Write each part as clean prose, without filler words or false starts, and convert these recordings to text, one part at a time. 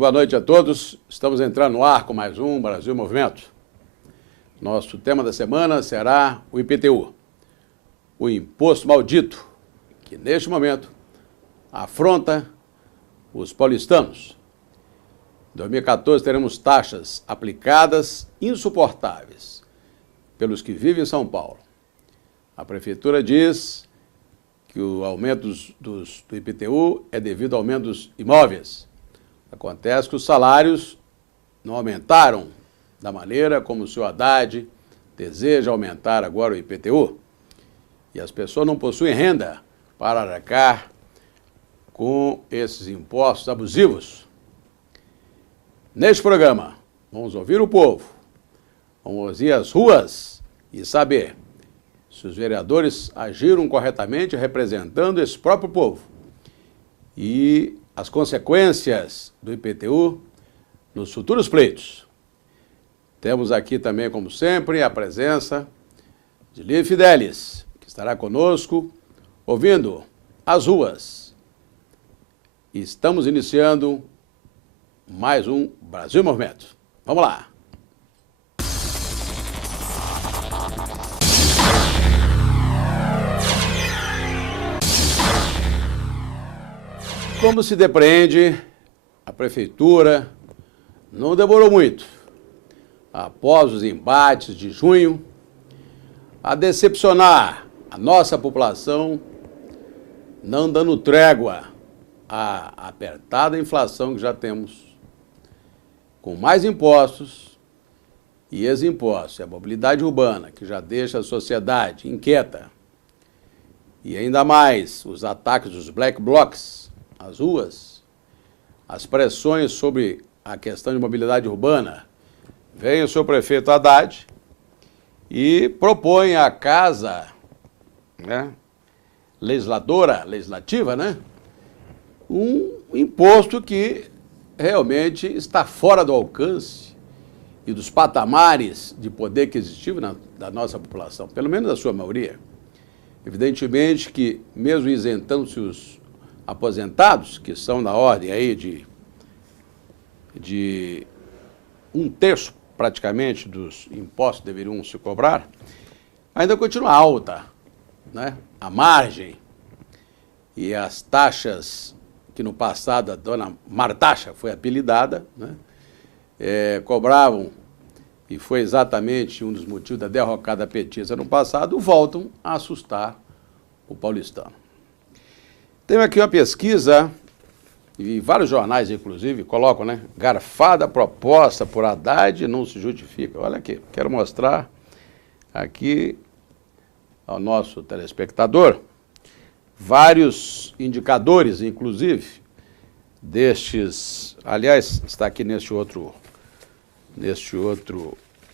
boa noite a todos. Estamos entrando no ar com mais um Brasil Movimento. Nosso tema da semana será o IPTU, o imposto maldito, que neste momento afronta os paulistanos. Em 2014 teremos taxas aplicadas insuportáveis pelos que vivem em São Paulo. A prefeitura diz que o aumento do IPTU é devido ao aumento dos imóveis. Acontece que os salários não aumentaram da maneira como o senhor Haddad deseja aumentar agora o IPTU. E as pessoas não possuem renda para arcar com esses impostos abusivos. Neste programa, vamos ouvir o povo, vamos ir às ruas e saber se os vereadores agiram corretamente representando esse próprio povo e as consequências do IPTU nos futuros pleitos. Temos aqui também, como sempre, a presença de Lívia Fidelis, que estará conosco, ouvindo as ruas. Estamos iniciando mais um Brasil Movimento. Vamos lá! Como se depreende, a prefeitura não demorou muito, após os embates de junho, a decepcionar a nossa população, não dando trégua à apertada inflação que já temos, com mais impostos e ex-impostos, a mobilidade urbana, que já deixa a sociedade inquieta, e ainda mais os ataques dos black blocs, as ruas, as pressões sobre a questão de mobilidade urbana. Vem o seu prefeito Haddad e propõe à casa, legislativa, um imposto que realmente está fora do alcance e dos patamares de poder aquisitivo da nossa população, pelo menos da sua maioria. Evidentemente que, mesmo isentando-se os aposentados, que são na ordem aí de 1/3 praticamente dos impostos que deveriam se cobrar, ainda continua alta, a margem e as taxas que no passado a dona Martaxa foi apelidada, cobravam, e foi exatamente um dos motivos da derrocada petista no passado, voltam a assustar o paulistano. Tenho aqui uma pesquisa, e vários jornais, inclusive, colocam, garfada proposta por Haddad não se justifica. Olha aqui, quero mostrar aqui ao nosso telespectador vários indicadores, inclusive, destes, aliás, está aqui neste outro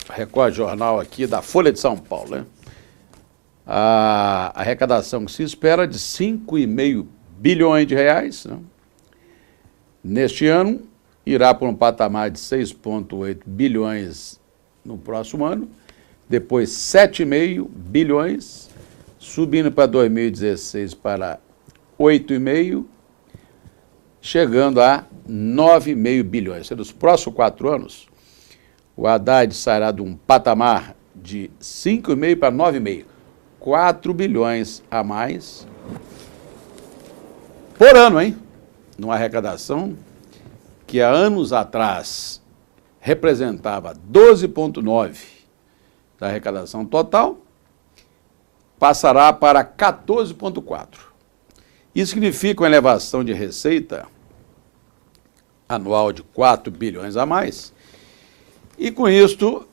recorte jornal aqui da Folha de São Paulo, A arrecadação que se espera de 5,5 bilhões de reais, neste ano, irá para um patamar de 6,8 bilhões no próximo ano, depois 7,5 bilhões, subindo para 2016 para 8,5, chegando a 9,5 bilhões. Nos próximos 4 anos, o Haddad sairá de um patamar de 5,5 para 9,5, 4 bilhões a mais por ano, numa arrecadação que há anos atrás representava 12,9% da arrecadação total, passará para 14,4%. Isso significa uma elevação de receita anual de 4 bilhões a mais, e com isto,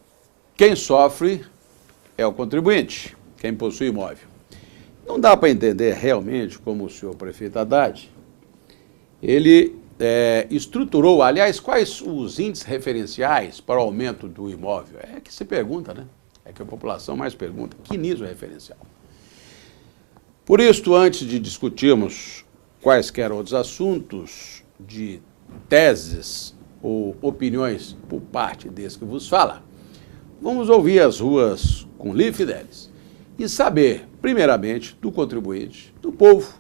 quem sofre é o contribuinte, quem possui imóvel. Não dá para entender realmente como o senhor prefeito Haddad, ele estruturou, aliás, quais os índices referenciais para o aumento do imóvel? É que se pergunta, É que a população mais pergunta, que nível referencial? Por isso, antes de discutirmos quaisquer outros assuntos de teses ou opiniões por parte desse que vos fala, vamos ouvir as ruas com Lívia Fidelis e saber, primeiramente, do contribuinte, do povo,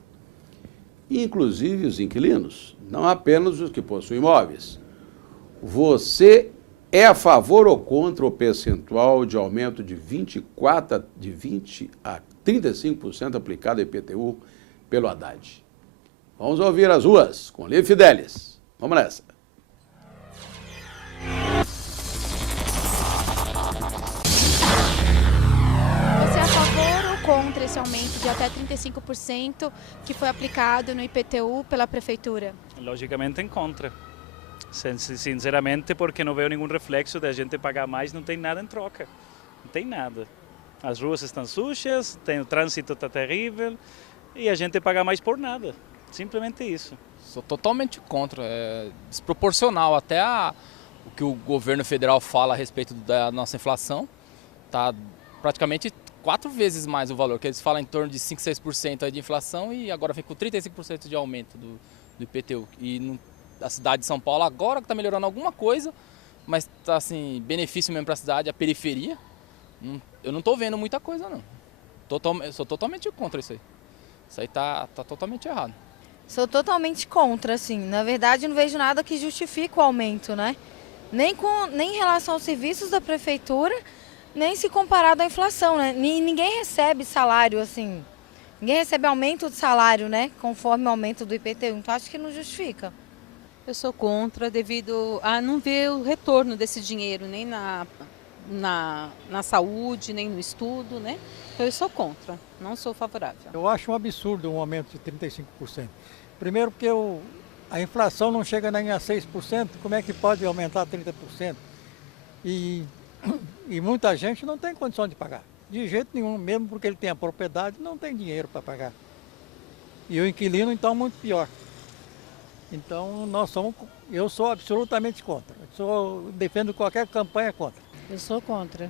inclusive os inquilinos, não apenas os que possuem imóveis, Você é a favor ou contra o percentual de aumento de 20 a 35% aplicado ao IPTU pelo Haddad? Vamos ouvir as ruas com Lívia Fidelis. Vamos nessa. Você é a favor ou contra esse aumento de até 35% que foi aplicado no IPTU pela Prefeitura? Logicamente em contra. Sinceramente, porque não veio nenhum reflexo de a gente pagar mais, não tem nada em troca. Não tem nada. As ruas estão sujas, o trânsito está terrível e a gente paga mais por nada. Simplesmente isso. Sou totalmente contra. É desproporcional até o que o governo federal fala a respeito da nossa inflação. Está praticamente 4 vezes mais o valor, que eles falam em torno de 5, 6% aí de inflação e agora vem com 35% de aumento do IPTU. E a cidade de São Paulo agora que está melhorando alguma coisa, mas está assim, benefício mesmo para a cidade, a periferia. Eu não estou vendo muita coisa não. Sou totalmente contra isso aí. Isso aí tá totalmente errado. Sou totalmente contra, assim. Na verdade, não vejo nada que justifique o aumento, né? Nem em relação aos serviços da prefeitura, nem se comparado à inflação, né? Ninguém recebe salário, assim. Ninguém recebe aumento de salário, né? Conforme o aumento do IPTU. Então, acho que não justifica. Eu sou contra devido a não ver o retorno desse dinheiro, nem na saúde, nem no estudo, né? Então eu sou contra, não sou favorável. Eu acho um absurdo um aumento de 35%. Primeiro porque a inflação não chega nem a 6%, como é que pode aumentar 30%? E muita gente não tem condição de pagar. De jeito nenhum, mesmo porque ele tem a propriedade, não tem dinheiro para pagar. E o inquilino, então, muito pior. Então, eu sou absolutamente contra. Defendo qualquer campanha contra. Eu sou contra.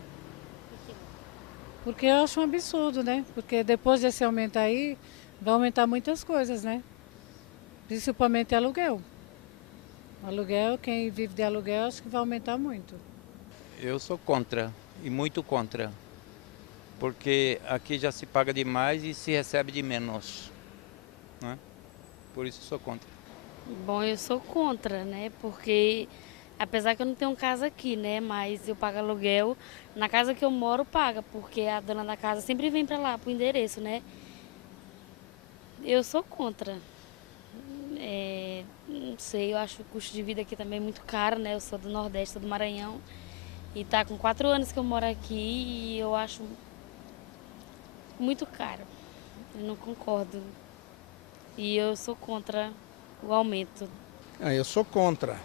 Porque eu acho um absurdo, né? Porque depois desse aumento aí, vai aumentar muitas coisas, né? Principalmente aluguel. Aluguel, quem vive de aluguel, acho que vai aumentar muito. Eu sou contra, e muito contra. Porque aqui já se paga demais e se recebe de menos, né? Por isso eu sou contra. Bom, eu sou contra, né? Porque apesar que eu não tenho casa aqui, né? Mas eu pago aluguel. Na casa que eu moro, paga, porque a dona da casa sempre vem para lá, pro endereço, né? Eu sou contra. Não sei, eu acho o custo de vida aqui também muito caro, né? Eu sou do Nordeste, sou do Maranhão. E tá com 4 anos que eu moro aqui e eu acho muito caro. Eu não concordo. E eu sou contra o aumento. Eu sou contra.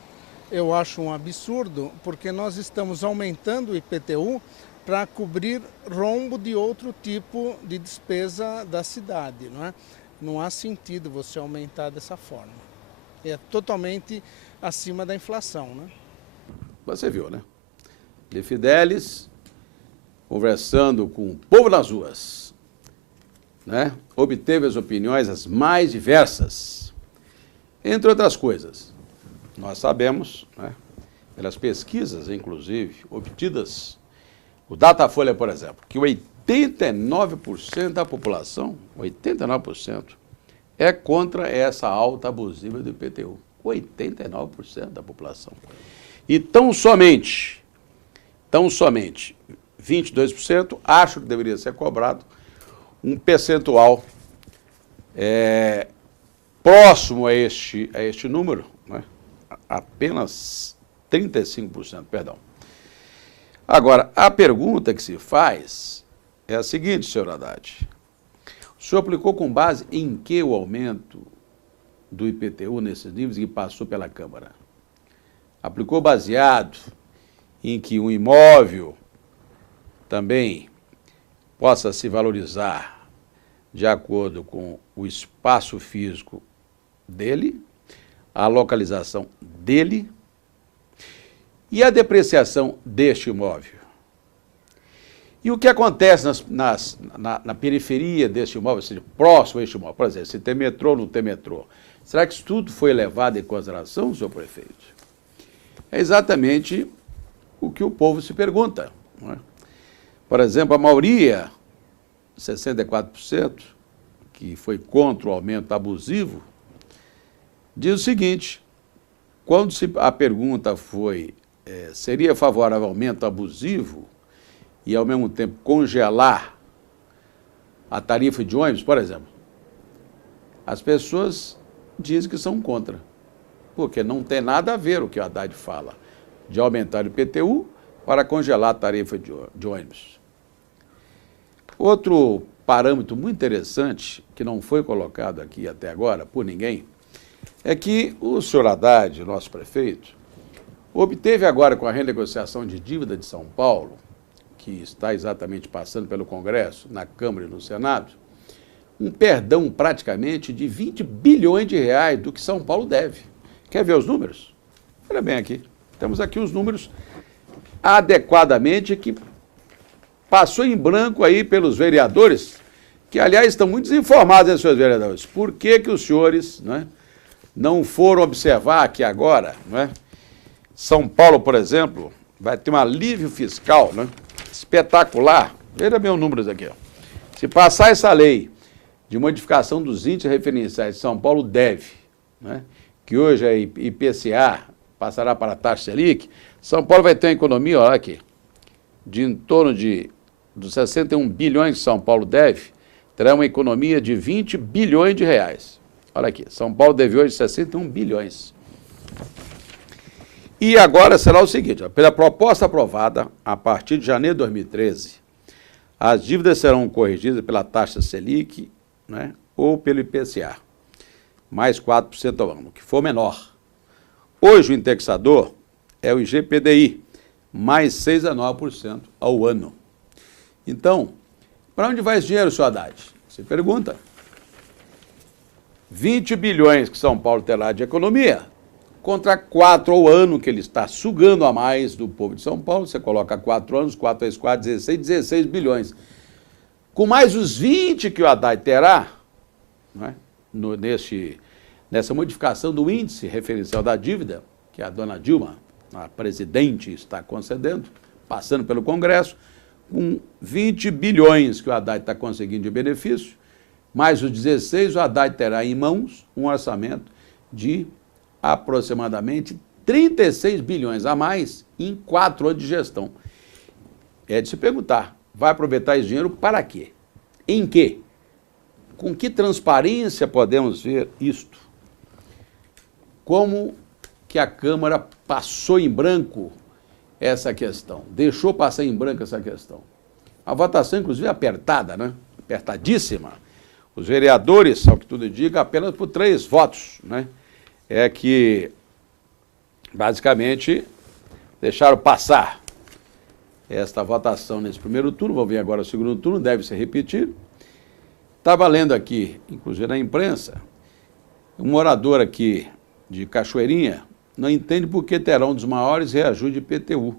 Eu acho um absurdo porque nós estamos aumentando o IPTU para cobrir rombo de outro tipo de despesa da cidade, não é? Não há sentido você aumentar dessa forma. É totalmente acima da inflação, né? Você viu, né? De Fidelis, conversando com o povo nas ruas, né? Obteve as opiniões as mais diversas. Entre outras coisas, nós sabemos, né, pelas pesquisas, inclusive, obtidas, o Datafolha, por exemplo, que 89% da população, 89%, é contra essa alta abusiva do IPTU. 89% da população. E tão somente 22% acham que deveria ser cobrado um percentual próximo a este número, né? Apenas 35%, perdão. Agora, a pergunta que se faz é a seguinte, senhor Haddad. O senhor aplicou com base em que o aumento do IPTU nesses níveis que passou pela Câmara? Aplicou baseado em que um imóvel também possa se valorizar de acordo com o espaço físico dele, a localização dele e a depreciação deste imóvel. E o que acontece na periferia deste imóvel, ou seja, próximo a este imóvel? Por exemplo, se tem metrô ou não tem metrô. Será que isso tudo foi levado em consideração, senhor prefeito? É exatamente o que o povo se pergunta, não é? Por exemplo, a maioria, 64%, que foi contra o aumento abusivo, diz o seguinte: quando a pergunta foi, seria favorável aumento abusivo e, ao mesmo tempo, congelar a tarifa de ônibus, por exemplo, as pessoas dizem que são contra, porque não tem nada a ver o que o Haddad fala de aumentar o IPTU para congelar a tarifa de ônibus. Outro parâmetro muito interessante, que não foi colocado aqui até agora por ninguém, é que o senhor Haddad, nosso prefeito, obteve agora com a renegociação de dívida de São Paulo, que está exatamente passando pelo Congresso, na Câmara e no Senado, um perdão praticamente de 20 bilhões de reais do que São Paulo deve. Quer ver os números? Olha bem aqui. Temos aqui os números adequadamente que passou em branco aí pelos vereadores, que, aliás, estão muito desinformados, né, senhores vereadores? Por que os senhores, não foram observar aqui agora, São Paulo, por exemplo, vai ter um alívio fiscal, espetacular. Veja bem os números aqui, ó. Se passar essa lei de modificação dos índices referenciais de São Paulo deve, que hoje é IPCA, passará para a taxa Selic, São Paulo vai ter uma economia, olha aqui, de em torno dos 61 bilhões que São Paulo deve, terá uma economia de 20 bilhões de reais. Olha aqui, São Paulo deve hoje 61 bilhões. E agora será o seguinte, ó, pela proposta aprovada, a partir de janeiro de 2013, as dívidas serão corrigidas pela taxa Selic, ou pelo IPCA, mais 4% ao ano, que for menor. Hoje o indexador é o IGPDI, mais 6 a 9% ao ano. Então, para onde vai esse dinheiro, senhor Haddad? Você pergunta. 20 bilhões que São Paulo terá de economia, contra 4 ao ano que ele está sugando a mais do povo de São Paulo. Você coloca 4 anos, 4 vezes 4, 16 bilhões. Com mais os 20 que o Haddad terá, nessa modificação do índice referencial da dívida, que a dona Dilma, a presidente, está concedendo, passando pelo Congresso, com 20 bilhões que o Haddad está conseguindo de benefício, mais os 16, o Haddad terá em mãos um orçamento de aproximadamente 36 bilhões a mais em 4 anos de gestão. É de se perguntar, vai aproveitar esse dinheiro para quê? Em quê? Com que transparência podemos ver isto? Como que a Câmara passou em branco essa questão, deixou passar em branco essa questão. A votação, inclusive, apertada, apertadíssima. Os vereadores, ao que tudo indica, apenas por 3 votos, é que, basicamente, deixaram passar esta votação nesse primeiro turno. Vou ver agora o segundo turno, deve se repetir. Estava lendo aqui, inclusive na imprensa, um morador aqui de Cachoeirinha não entende por que terá um dos maiores reajustes de IPTU.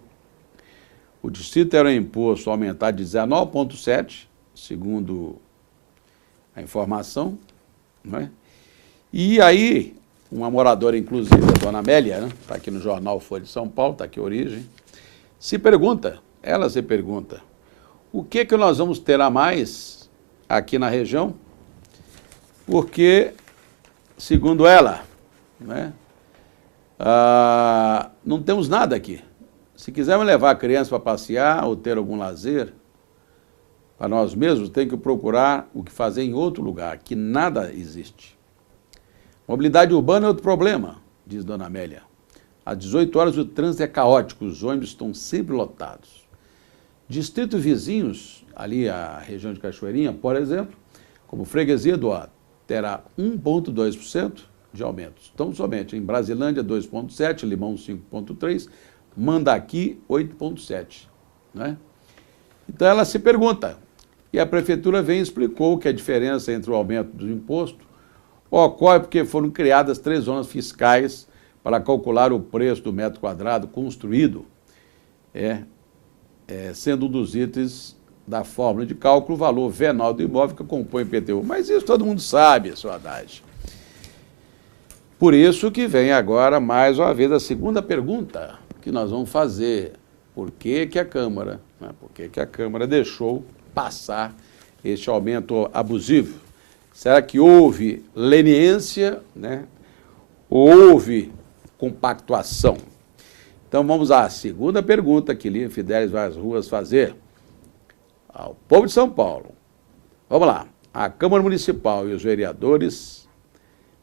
O distrito terá um imposto aumentar de 19,7%, segundo a informação, E aí, uma moradora, inclusive, a dona Amélia, está aqui no jornal Folha de São Paulo, está aqui a origem, ela se pergunta, o que nós vamos ter a mais aqui na região? Porque, segundo ela, não temos nada aqui. Se quisermos levar a criança para passear ou ter algum lazer, para nós mesmos, tem que procurar o que fazer em outro lugar, que nada existe. Mobilidade urbana é outro problema, diz dona Amélia. Às 18 horas o trânsito é caótico, os ônibus estão sempre lotados. Distritos vizinhos, ali a região de Cachoeirinha, por exemplo, como Freguesia do Ó, terá 1,2% de aumentos. Então, somente em Brasilândia, 2,7%, Limão, 5,3%, Mandaqui, 8,7%. Então, ela se pergunta, e a Prefeitura vem e explicou que a diferença entre o aumento do imposto ocorre porque foram criadas 3 zonas fiscais para calcular o preço do metro quadrado construído, sendo um dos itens da fórmula de cálculo o valor venal do imóvel que compõe o IPTU. Mas isso todo mundo sabe, senhor Haddad. Por isso que vem agora, mais uma vez, a segunda pergunta que nós vamos fazer. Por que a Câmara, deixou passar este aumento abusivo? Será que houve leniência, houve compactuação. Então vamos à segunda pergunta que Lívia Fidelis vai às ruas fazer ao povo de São Paulo. Vamos lá. A Câmara Municipal e os vereadores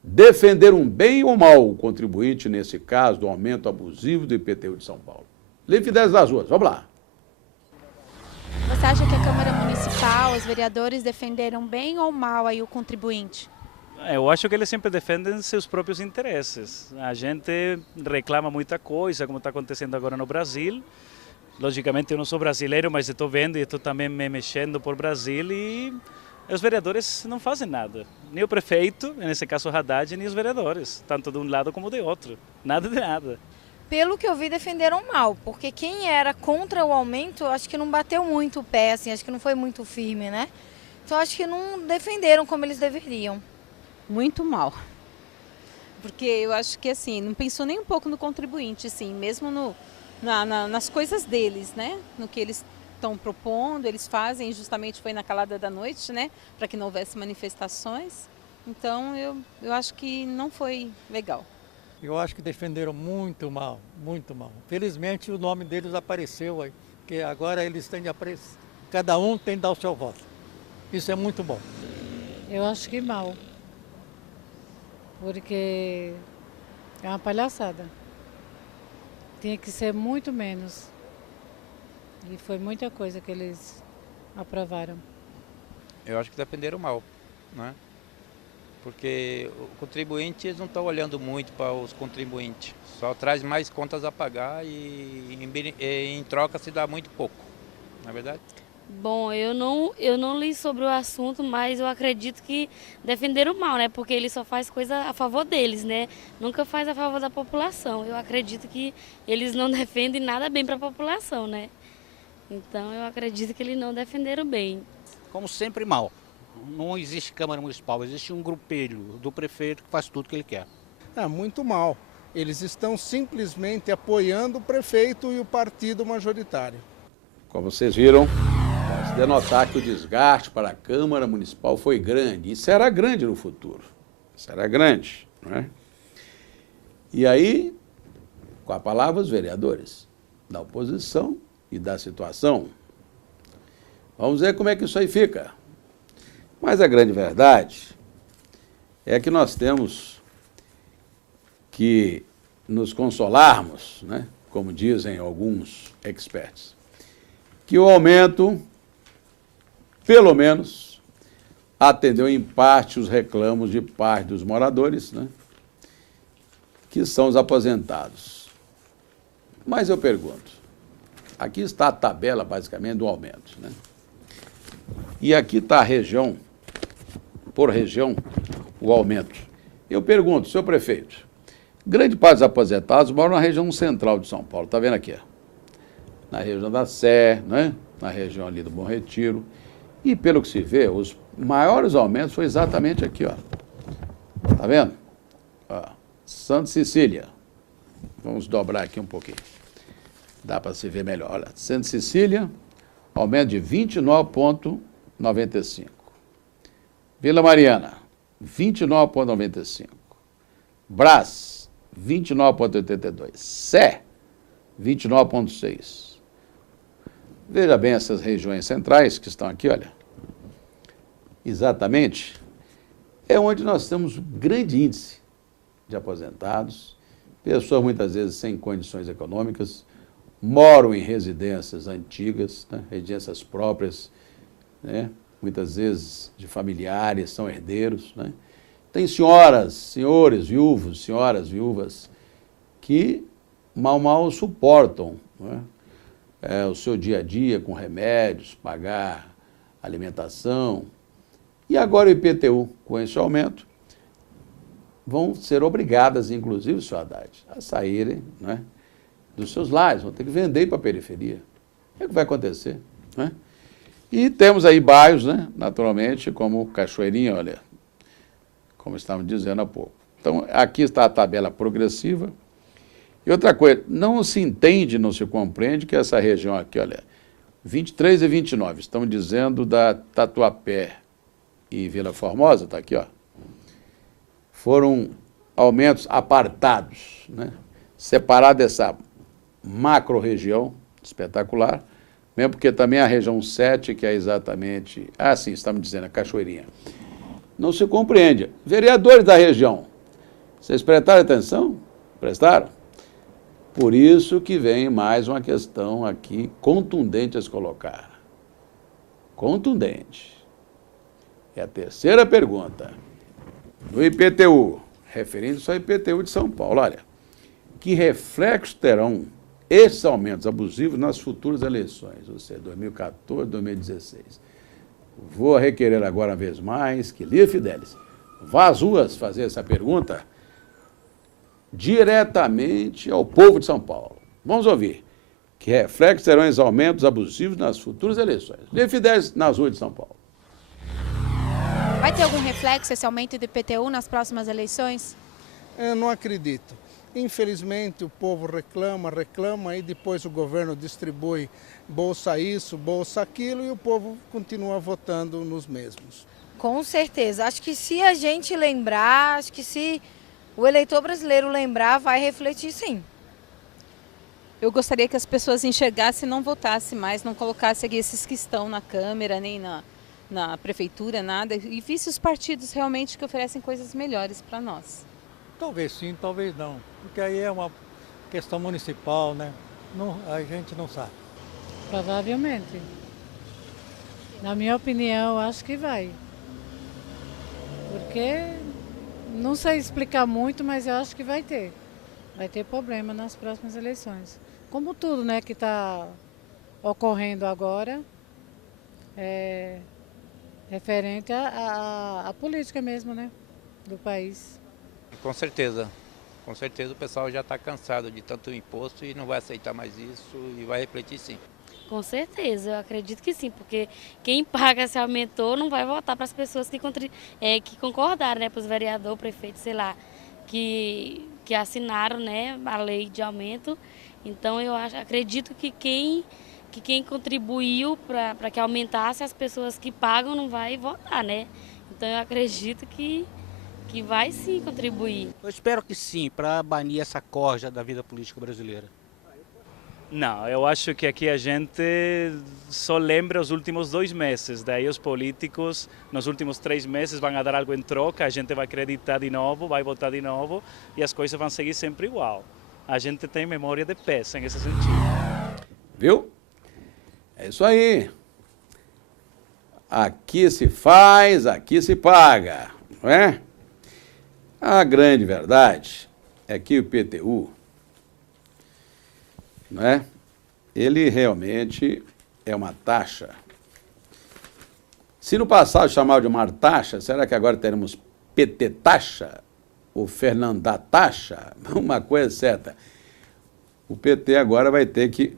defenderam bem ou mal o contribuinte nesse caso do aumento abusivo do IPTU de São Paulo? Lívia Fidelis das ruas, vamos lá. Você acha que a Câmara Municipal, os vereadores defenderam bem ou mal aí o contribuinte? Eu acho que eles sempre defendem seus próprios interesses. A gente reclama muita coisa, como está acontecendo agora no Brasil. Logicamente eu não sou brasileiro, mas estou vendo e estou também me mexendo por Brasil e os vereadores não fazem nada. Nem o prefeito, nesse caso Haddad, nem os vereadores, tanto de um lado como de outro. Nada de nada. Pelo que eu vi, defenderam mal, porque quem era contra o aumento, acho que não bateu muito o pé, assim, acho que não foi muito firme, né? Então acho que não defenderam como eles deveriam. Muito mal. Porque eu acho que assim, não pensou nem um pouco no contribuinte, assim, mesmo nas coisas deles, né? No que eles estão propondo, eles fazem, justamente foi na calada da noite, né? Para que não houvesse manifestações. Então eu acho que não foi legal. Eu acho que defenderam muito mal, muito mal. Felizmente o nome deles apareceu aí, porque agora eles têm de aparecer. Cada um tem de dar o seu voto. Isso é muito bom. Eu acho que mal. Porque é uma palhaçada. Tinha que ser muito menos. E foi muita coisa que eles aprovaram. Eu acho que defenderam mal, né? Porque o contribuinte, eles não estão olhando muito para os contribuintes. Só traz mais contas a pagar e em troca se dá muito pouco, não é verdade? Bom, eu não li sobre o assunto, mas eu acredito que defenderam mal, né? Porque ele só faz coisa a favor deles, né? Nunca faz a favor da população. Eu acredito que eles não defendem nada bem para a população, né? Então eu acredito que eles não defenderam bem. Como sempre, mal. Não existe Câmara Municipal, existe um grupelho do prefeito que faz tudo o que ele quer. Muito mal. Eles estão simplesmente apoiando o prefeito e o partido majoritário. Como vocês viram, pode denotar que o desgaste para a Câmara Municipal foi grande. E será grande no futuro. Será grande, não é? E aí, com a palavra, os vereadores da oposição e da situação. Vamos ver como é que isso aí fica. Mas a grande verdade é que nós temos que nos consolarmos, né, como dizem alguns experts, que o aumento, pelo menos, atendeu em parte os reclamos de parte dos moradores, né, que são os aposentados. Mas eu pergunto, aqui está a tabela, basicamente, do aumento, né? E aqui está a região, por região, o aumento. Eu pergunto, senhor prefeito, grande parte dos aposentados moram na região central de São Paulo, está vendo aqui? Ó, na região da Sé, né? Na região ali do Bom Retiro. E pelo que se vê, os maiores aumentos foi exatamente aqui, ó. Está vendo? Ó, Santa Cecília. Vamos dobrar aqui um pouquinho. Dá para se ver melhor. Olha, Santa Cecília, aumento de 29,95. Vila Mariana, 29,95. Brás, 29,82. Sé, 29,6. Veja bem essas regiões centrais que estão aqui, olha. Exatamente, é onde nós temos um grande índice de aposentados, pessoas muitas vezes sem condições econômicas, moram em residências antigas, né, residências próprias, né, muitas vezes de familiares, são herdeiros, né. Tem senhoras, senhores viúvos, senhoras viúvas, que mal suportam, né, o seu dia a dia com remédios, pagar alimentação. E agora o IPTU, com esse aumento, vão ser obrigadas, inclusive, senhor Haddad, a saírem, né, dos seus lares, vão ter que vender para a periferia. O que é que vai acontecer? Né? E temos aí bairros, né, naturalmente, como Cachoeirinha, olha, como estávamos dizendo há pouco. Então, aqui está a tabela progressiva. E outra coisa, não se entende, não se compreende que essa região aqui, olha, 23 e 29, estamos dizendo da Tatuapé e Vila Formosa, está aqui, ó, foram aumentos apartados, né? separar dessa macro-região espetacular, mesmo porque também a região 7, que é exatamente... Ah, sim, estamos dizendo, a Cachoeirinha. Não se compreende. Vereadores da região, vocês prestaram atenção? Prestaram? Por isso que vem mais uma questão aqui contundente a se colocar. Contundente. É a terceira pergunta. No IPTU, referindo-se ao IPTU de São Paulo, olha, que reflexos terão esses aumentos abusivos nas futuras eleições, ou seja, 2014, 2016. Vou requerer agora, uma vez mais, que Lia Fidelis vá às ruas fazer essa pergunta diretamente ao povo de São Paulo. Vamos ouvir. Que reflexos terão esses aumentos abusivos nas futuras eleições. Lia Fidelis nas ruas de São Paulo. Vai ter algum reflexo esse aumento do IPTU nas próximas eleições? Eu não acredito. Infelizmente o povo reclama e depois o governo distribui bolsa isso, bolsa aquilo e o povo continua votando nos mesmos. Com certeza. Acho que se a gente lembrar, acho que se o eleitor brasileiro lembrar, vai refletir sim. Eu gostaria que as pessoas enxergassem e não votassem mais, não colocassem esses que estão na Câmara, nem na Prefeitura, nada, e visse os partidos realmente que oferecem coisas melhores para nós. Talvez sim, talvez não, porque aí é uma questão municipal, né? Não, a gente não sabe. Provavelmente. Na minha opinião, acho que vai. Porque não sei explicar muito, mas eu acho que vai ter. Vai ter problema nas próximas eleições. Como tudo, né, que está ocorrendo agora, referente à política mesmo, né, do país. Com certeza o pessoal já está cansado de tanto imposto e não vai aceitar mais isso e vai refletir sim. Com certeza, eu acredito que sim, porque quem paga se aumentou não vai votar para as pessoas que concordaram, né, para os vereadores, prefeitos, sei lá, que assinaram, né, a lei de aumento. Então eu acredito que quem contribuiu para que aumentasse, as pessoas que pagam não vai votar, né? Então eu acredito que vai sim contribuir. Eu espero que sim, para banir essa corja da vida política brasileira. Não, eu acho que aqui a gente só lembra os últimos 2 meses, daí os políticos nos últimos 3 meses vão dar algo em troca, a gente vai acreditar de novo, vai votar de novo e as coisas vão seguir sempre igual. A gente tem memória de peça nesse sentido. Viu? É isso aí. Aqui se faz, aqui se paga, não é? A grande verdade é que o IPTU, não é? Ele realmente é uma taxa. Se no passado chamava de uma taxa, será que agora teremos PT taxa? Ou Fernanda taxa? Uma coisa certa. O PT agora vai ter que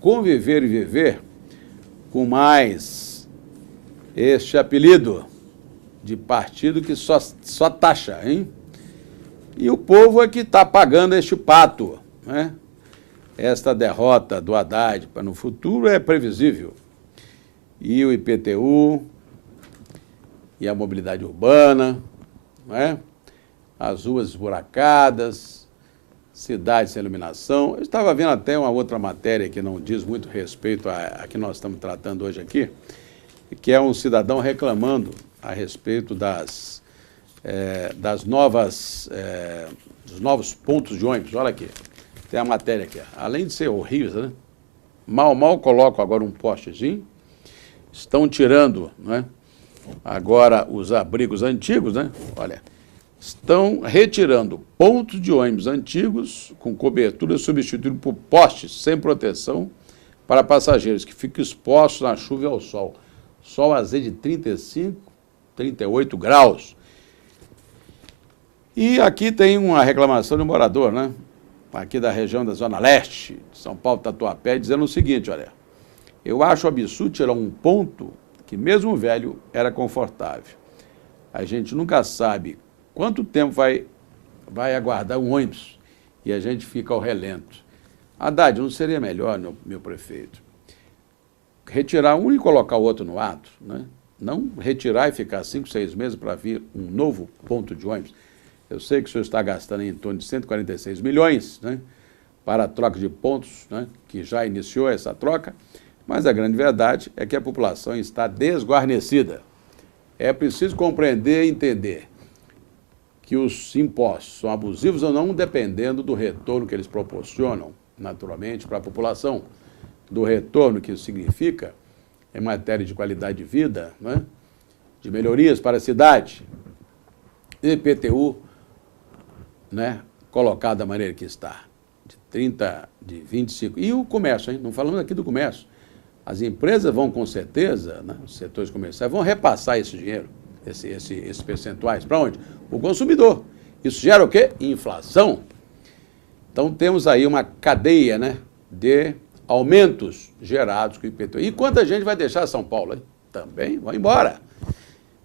conviver e viver com mais este apelido de partido que só taxa, hein? E o povo é que está pagando este pato, né? Esta derrota do Haddad para no futuro é previsível. E o IPTU, e a mobilidade urbana, não é? As ruas esburacadas, cidades sem iluminação. Eu estava vendo até uma outra matéria que não diz muito respeito a que nós estamos tratando hoje aqui, que é um cidadão reclamando a respeito dos novos pontos de ônibus. Olha aqui, tem a matéria aqui. Além de ser horrível, né? Mal colocam agora um postezinho, estão tirando, né, agora os abrigos antigos, né? Olha, estão retirando pontos de ônibus antigos com cobertura substituído por postes sem proteção para passageiros que ficam expostos na chuva e ao sol. Sol às vezes de 35, 38 graus. E aqui tem uma reclamação de um morador, né? Aqui da região da Zona Leste, de São Paulo, Tatuapé, dizendo o seguinte, olha, eu acho absurdo tirar um ponto que mesmo velho era confortável. A gente nunca sabe quanto tempo vai aguardar um ônibus e a gente fica ao relento. Haddad, não seria melhor, meu prefeito, retirar um e colocar o outro no ato, né? Não retirar e ficar 5, 6 meses para vir um novo ponto de ônibus. Eu sei que o senhor está gastando em torno de 146 milhões, né, para a troca de pontos, né, que já iniciou essa troca, mas a grande verdade é que a população está desguarnecida. É preciso compreender e entender que os impostos são abusivos ou não, dependendo do retorno que eles proporcionam, naturalmente, para a população, do retorno que isso significa em matéria de qualidade de vida, né, de melhorias para a cidade. IPTU, né, colocado da maneira que está, de 30, de 25, e o comércio, hein? Não falamos aqui do comércio. As empresas vão, com certeza, né, os setores comerciais, vão repassar esse dinheiro, esses percentuais, para onde? O consumidor. Isso gera o quê? Inflação. Então, temos aí uma cadeia, né, de aumentos gerados com o IPTU. E quanta gente vai deixar São Paulo, hein? Também vão embora.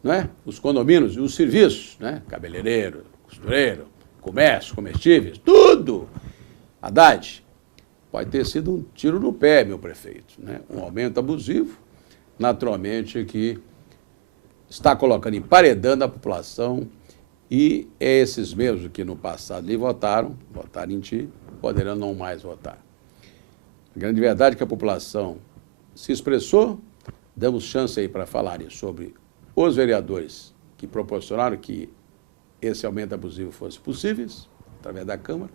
Não é? Os condomínios e os serviços, né? Cabeleireiro, costureiro, comércio, comestíveis, tudo. Haddad, pode ter sido um tiro no pé, meu prefeito, né? Um aumento abusivo, naturalmente, que está colocando, emparedando a população, e esses mesmos que no passado lhe votaram em ti, poderão não mais votar. A grande verdade é que a população se expressou, damos chance aí para falarem sobre os vereadores que proporcionaram que esse aumento abusivo fosse possível, através da Câmara.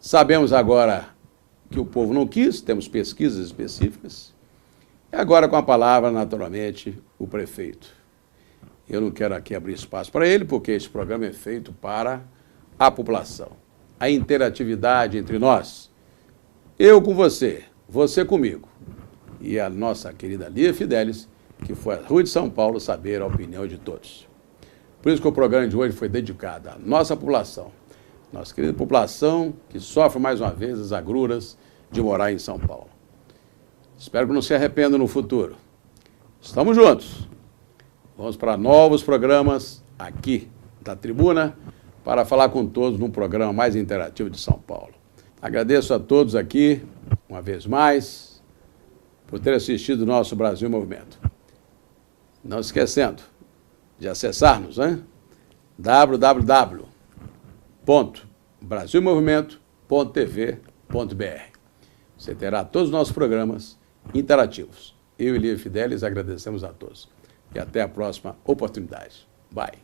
Sabemos agora que o povo não quis, temos pesquisas específicas. E agora, com a palavra, naturalmente, o prefeito. Eu não quero aqui abrir espaço para ele, porque esse programa é feito para a população. A interatividade entre nós, eu com você, você comigo, e a nossa querida Lia Fidelis, que foi à Rua de São Paulo saber a opinião de todos. Por isso que o programa de hoje foi dedicado à nossa população, nossa querida população que sofre mais uma vez as agruras de morar em São Paulo. Espero que não se arrependa no futuro. Estamos juntos. Vamos para novos programas aqui da tribuna para falar com todos num programa mais interativo de São Paulo. Agradeço a todos aqui, uma vez mais, por ter assistido o nosso Brasil em Movimento. Não esquecendo de acessar-nos, né? www.brasilmovimento.tv.br. Você terá todos os nossos programas interativos. Eu e Lia Fidelis agradecemos a todos. E até a próxima oportunidade. Bye.